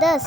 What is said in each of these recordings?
10۔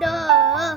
2،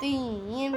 3،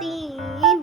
3،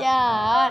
4،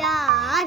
4،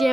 6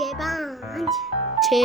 6 5، 6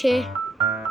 6،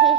6،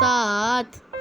7،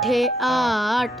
8،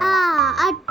8،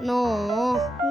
9،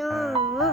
9،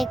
1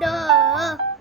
2،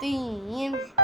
3،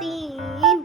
3،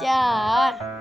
4،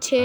6،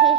6،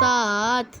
7،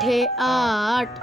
8،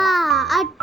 8،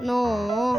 9،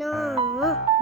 9،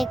1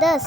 10۔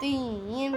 3،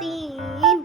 3،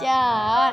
4،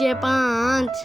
6 5،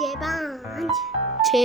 6 5، 6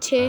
6،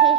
6،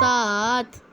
7،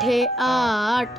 8،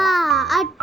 8،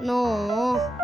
9،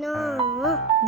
9،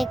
1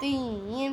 3،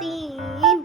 3،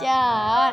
4،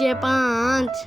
6 5،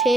6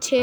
6،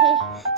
6،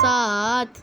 7،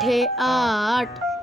8،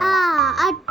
8،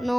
9،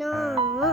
9،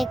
1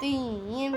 3،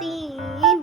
3،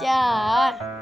4،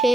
6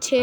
6،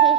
6،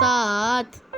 7،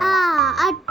8،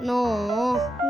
9،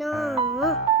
9،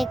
1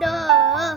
2،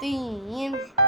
3،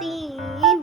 3،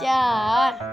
4،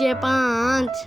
6 5،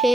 6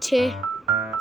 6،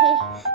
6،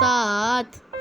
7،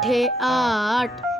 8،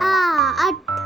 8،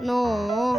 9،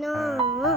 9،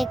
1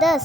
10۔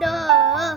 2،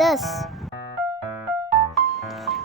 10